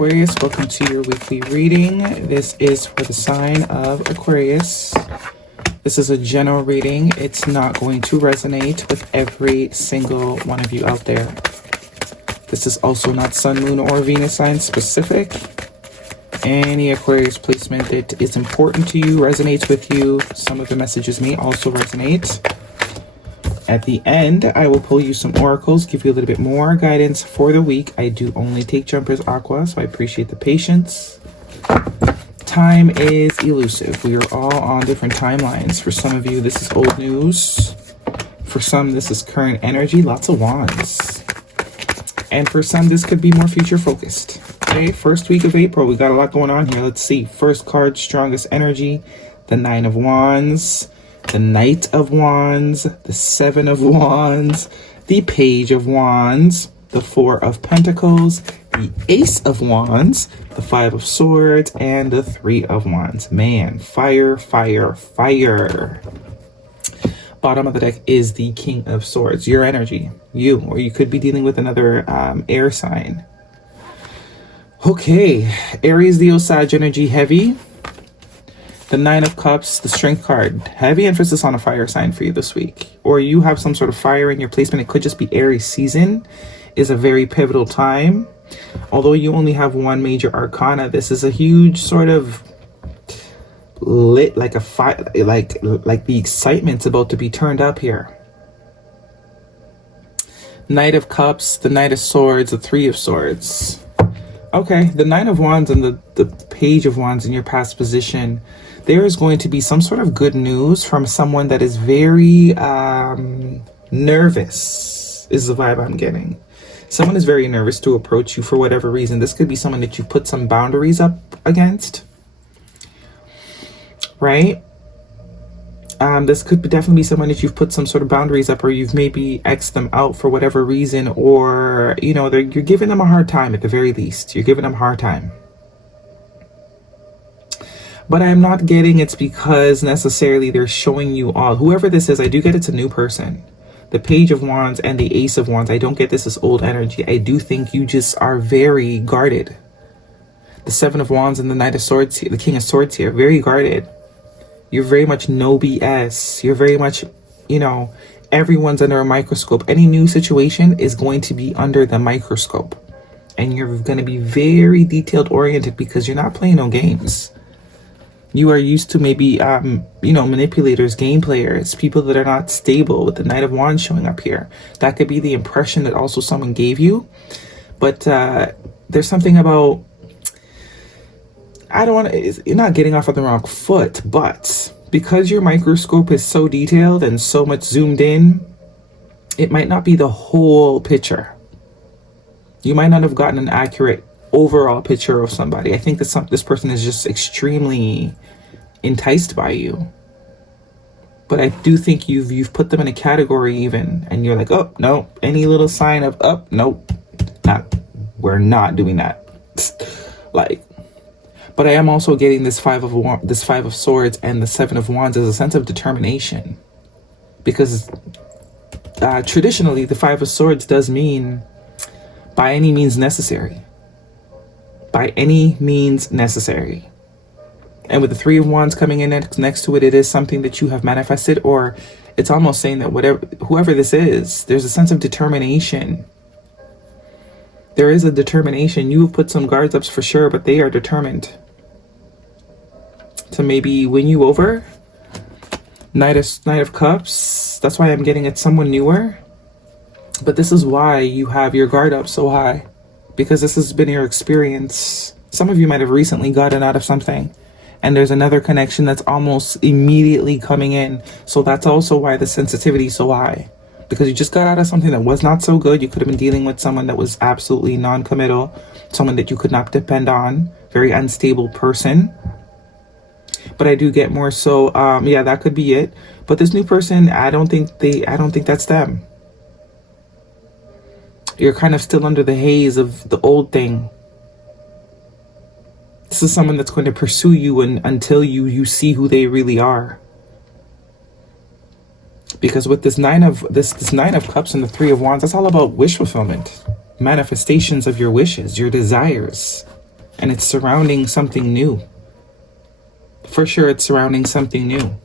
Aquarius, welcome to your weekly reading. This is for the sign of Aquarius. This is a general reading. It's not going to resonate with every single one of you out there. This is also not Sun, Moon, or Venus sign specific. Any Aquarius placement that is important to you, resonates with you. Some of the messages may also resonate. At the end, I will pull you some oracles, give you a little bit more guidance for the week. I do only take jumpers aqua, so I appreciate the patience. Time is elusive. We are all on different timelines. For some of you, this is old news. For some, this is current energy, lots of wands. And for some, this could be more future focused. Okay, first week of April, we got a lot going on here. Let's see. First card, strongest energy, the 9 of Wands. The Knight of Wands, the 7 of Wands, the Page of Wands, the 4 of Pentacles, the Ace of Wands, the 5 of Swords, and the 3 of Wands. Man, fire, fire, fire. Bottom of the deck is the King of Swords, your energy, you, or you could be dealing with another air sign. Okay, Aries, the Osage energy, heavy. The 9 of Cups, the Strength card. Heavy emphasis on a fire sign for you this week. Or you have some sort of fire in your placement. It could just be Aries season. Is a very pivotal time. Although you only have one major arcana, this is a huge sort of lit, like a fire, like the excitement's about to be turned up here. Knight of Cups, the Knight of Swords, the 3 of Swords. Okay, the 9 of Wands and the Page of Wands in your past position. There is going to be some sort of good news from someone that is very nervous, is the vibe I'm getting. Someone is very nervous to approach you for whatever reason. This could be someone that you put some boundaries up against, right? This could definitely be someone that you've put some sort of boundaries up, or you've maybe X'd them out for whatever reason, or, you know, you're giving them a hard time at the very least. You're giving them a hard time. But I'm not getting it's because necessarily they're showing you all. Whoever this is, I do get it's a new person. The Page of Wands and the Ace of Wands, I don't get this as old energy. I do think you just are very guarded. The 7 of Wands and the Knight of Swords here, the King of Swords here, very guarded. You're very much no BS. You're very much, you know, everyone's under a microscope. Any new situation is going to be under the microscope. And you're going to be very detailed oriented because you're not playing no games. You are used to maybe, you know, manipulators, game players, people that are not stable, with the Knight of Wands showing up here. That could be the impression that also someone gave you. But there's something about, I don't want to, you're not getting off on the wrong foot, but because your microscope is so detailed and so much zoomed in, it might not be the whole picture. You might not have gotten an accurate overall picture of somebody. I think that this person is just extremely enticed by you. But I do think you've put them in a category even, and you're like, oh, no, any little sign of, oh, nope, we're not doing that. Like, but I am also getting this 5 of Swords and the 7 of Wands as a sense of determination, because traditionally the 5 of Swords does mean by any means necessary. By any means necessary. And with the 3 of Wands coming in next to it, it is something that you have manifested, or it's almost saying that whoever this is, there's a sense of determination. There is a determination. You have put some guards up for sure, but they are determined to maybe win you over. Knight of Cups. That's why I'm getting it's someone newer. But this is why you have your guard up so high. Because this has been your experience. Some of you might have recently gotten out of something, and there's another connection that's almost immediately coming in. So that's also why the sensitivity is so high. Because you just got out of something that was not so good. You could have been dealing with someone that was absolutely non-committal, someone that you could not depend on, very unstable person. But I do get more so, yeah, that could be it. But this new person, I don't think that's them. You're kind of still under the haze of the old thing. This is someone that's going to pursue you until you see who they really are. Because with this nine of cups and the 3 of wands, that's all about wish fulfillment, manifestations of your wishes, your desires. And it's surrounding something new. For sure, it's surrounding something new.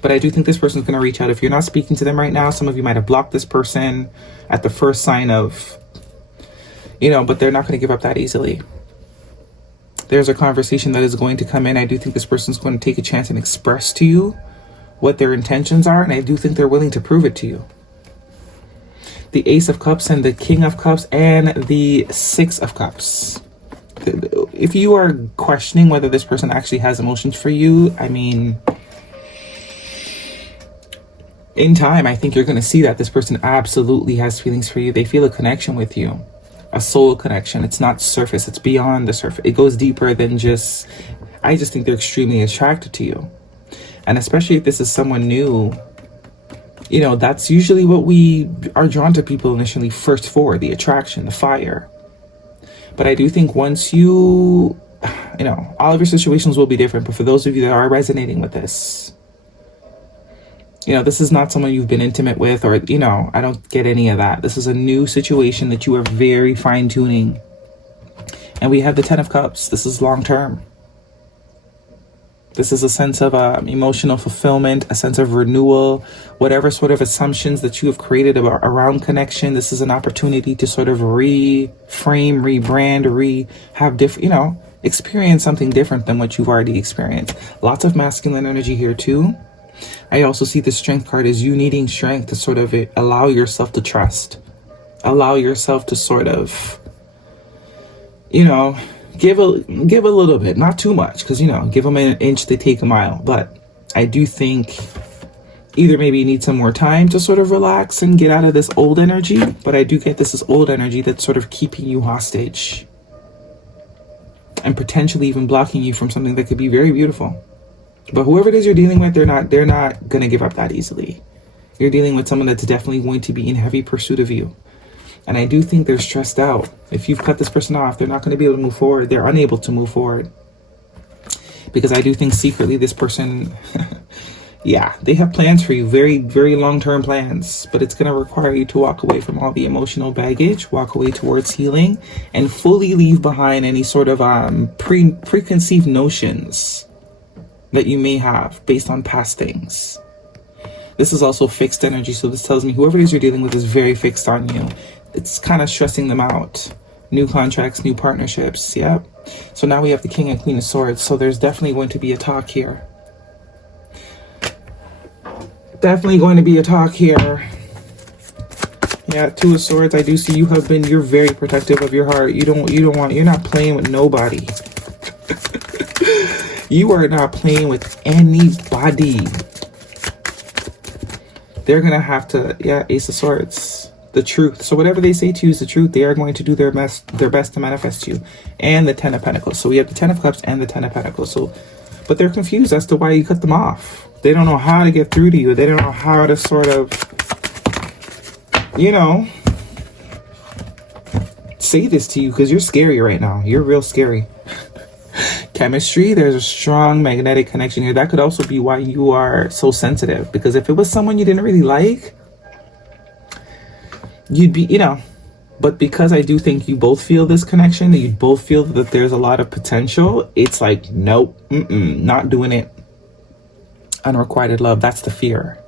But I do think this person's going to reach out. If you're not speaking to them right now, some of you might have blocked this person at the first sign of, but they're not going to give up that easily. There's a conversation that is going to come in. I do think this person's going to take a chance and express to you what their intentions are. And I do think they're willing to prove it to you. The Ace of Cups and the King of Cups and the Six of Cups. If you are questioning whether this person actually has emotions for you, I mean, in time, I think you're going to see that this person absolutely has feelings for you. They feel a connection with you, a soul connection. It's not surface. It's beyond the surface. It goes deeper than just, I just think they're extremely attracted to you. And especially if this is someone new, that's usually what we are drawn to people initially first for, the attraction, the fire. But I do think once all of your situations will be different. But for those of you that are resonating with this, this is not someone you've been intimate with, or, I don't get any of that. This is a new situation that you are very fine tuning. And we have the Ten of Cups. This is long term. This is a sense of emotional fulfillment, a sense of renewal, whatever sort of assumptions that you have created around connection. This is an opportunity to sort of reframe, rebrand, have different, experience something different than what you've already experienced. Lots of masculine energy here too. I also see the Strength card as you needing strength to sort of allow yourself to trust, allow yourself to sort of, give a little bit, not too much, because, give them an inch, they take a mile. But I do think either maybe you need some more time to sort of relax and get out of this old energy. But I do get this is old energy that's sort of keeping you hostage and potentially even blocking you from something that could be very beautiful. But whoever it is you're dealing with, they're not going to give up that easily. You're dealing with someone that's definitely going to be in heavy pursuit of you. And I do think they're stressed out. If you've cut this person off, they're not going to be able to move forward. They're unable to move forward. Because I do think secretly this person, yeah, they have plans for you. Very, very long-term plans. But it's going to require you to walk away from all the emotional baggage, walk away towards healing, and fully leave behind any sort of preconceived notions that you may have based on past things. This is also fixed energy. So this tells me whoever it is you're dealing with is very fixed on you. It's kind of stressing them out. New contracts, new partnerships. Yep. So now we have the King and Queen of Swords. So there's definitely going to be a talk here. Definitely going to be a talk here. Yeah, Two of Swords. I do see you're very protective of your heart. You're not playing with nobody. You are not playing with anybody. They're going to have to, Ace of Swords. The truth. So whatever they say to you is the truth. They are going to do their best to manifest you. And the Ten of Pentacles. So we have the Ten of Cups and the Ten of Pentacles. But they're confused as to why you cut them off. They don't know how to get through to you. They don't know how to sort of, say this to you because you're scary right now. You're real scary. Chemistry, there's a strong magnetic connection here. That could also be why you are so sensitive. Because if it was someone you didn't really like, you'd be, but because I do think you both feel this connection, you both feel that there's a lot of potential, it's like, nope, not doing it. Unrequited love, that's the fear.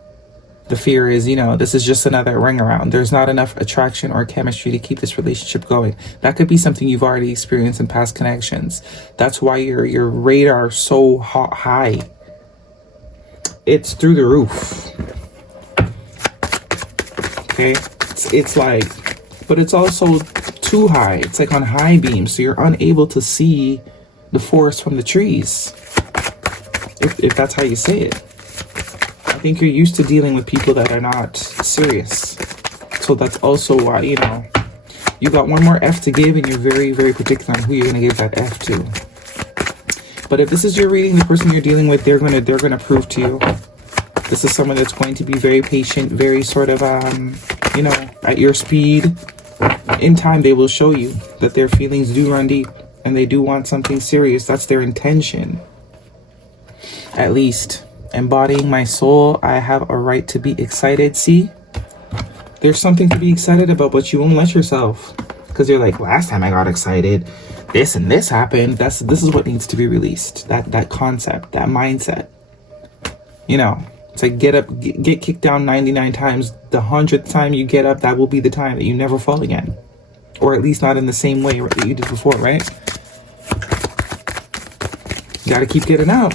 The fear is, this is just another ring around. There's not enough attraction or chemistry to keep this relationship going. That could be something you've already experienced in past connections. That's why your radar is so high. It's through the roof. Okay? It's like, but it's also too high. It's like on high beams. So you're unable to see the forest from the trees. If that's how you say it. I think you're used to dealing with people that are not serious. So that's also why, you got one more F to give and you're very, very particular on who you're going to give that F to. But if this is your reading, the person you're dealing with, they're gonna prove to you. This is someone that's going to be very patient, very sort of, at your speed. In time, they will show you that their feelings do run deep and they do want something serious. That's their intention. At least. Embodying my soul, I have a right to be excited. See, there's something to be excited about, but you won't let yourself. because you're like, last time I got excited, this and this happened. This is what needs to be released. That concept, that mindset. You know, it's like get kicked down 99 times. The 100th time you get up, that will be the time that you never fall again, or at least not in the same way that you did before, right? You got to keep getting out.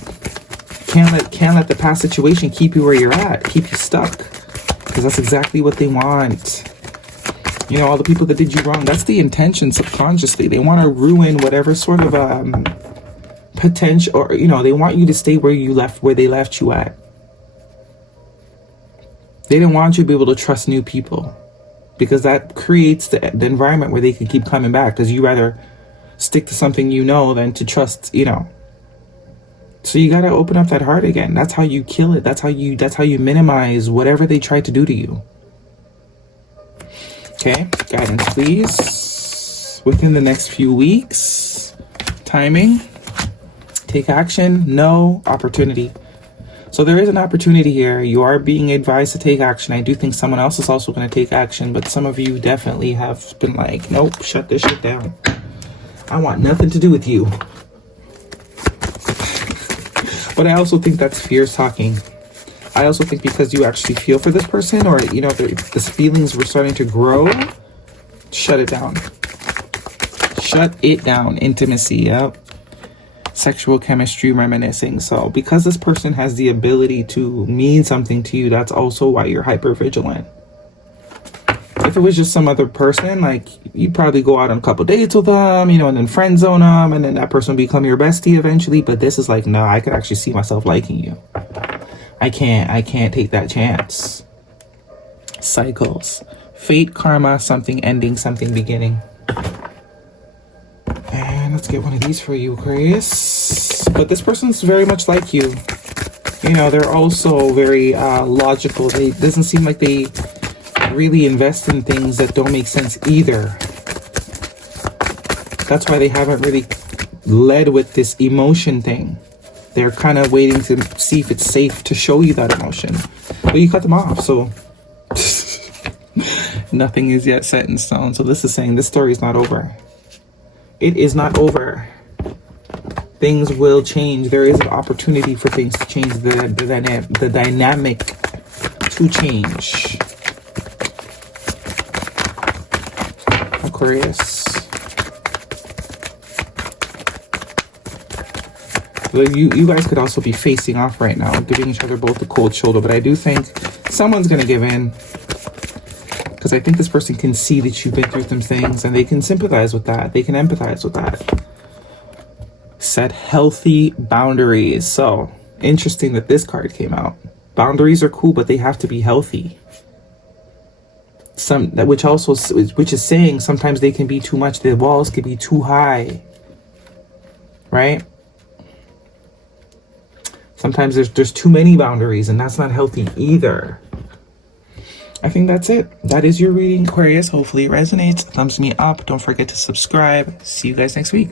Can't let the past situation keep you where you're at, keep you stuck, because that's exactly what they want. You know, all the people that did you wrong, that's the intention subconsciously. They want to ruin whatever sort of potential, or, you know, they want you to stay where they left you at. They didn't want you to be able to trust new people, because that creates the environment where they can keep coming back, because you rather stick to something you know than to trust, you know. So you got to open up that heart again. That's how you kill it. That's how you minimize whatever they tried to do to you. Okay, guidance please. Within the next few weeks, timing, take action, no, opportunity. So there is an opportunity here. You are being advised to take action. I do think someone else is also going to take action, but some of you definitely have been like, nope, shut this shit down. I want nothing to do with you. But I also think that's fears talking. I also think because you actually feel for this person, or, you know, this feelings were starting to grow, shut it down. Shut it down. Intimacy, yep. Sexual chemistry, reminiscing. So because this person has the ability to mean something to you, that's also why you're hyper vigilant. If it was just some other person, like, you'd probably go out on a couple dates with them, you know, and then friend zone them, and then that person will become your bestie eventually. But this is like, no, I could actually see myself liking you. I can't take that chance. Cycles. Fate, karma, something ending, something beginning. And let's get one of these for you, Aquarius. But this person's very much like you. You know, they're also very logical. It doesn't seem like they really invest in things that don't make sense either. That's why they haven't really led with this emotion thing. They're kind of waiting to see if it's safe to show you that emotion. But you cut them off, so nothing is yet set in stone. So this is saying this story is not over. It is not over. Things will change. There is an opportunity for things to change, the dynamic to change. Aquarius. You guys could also be facing off right now, giving each other both the cold shoulder, but I do think someone's going to give in, because I think this person can see that you've been through some things, and they can sympathize with that. They can empathize with that. Set healthy boundaries. So interesting that this card came out. Boundaries are cool, but they have to be healthy. Which is saying sometimes they can be too much. The walls can be too high, right? Sometimes there's too many boundaries, and that's not healthy either. I think that's it. That is your reading, Aquarius. Hopefully it resonates. Thumbs me up. Don't forget to subscribe. See you guys next week.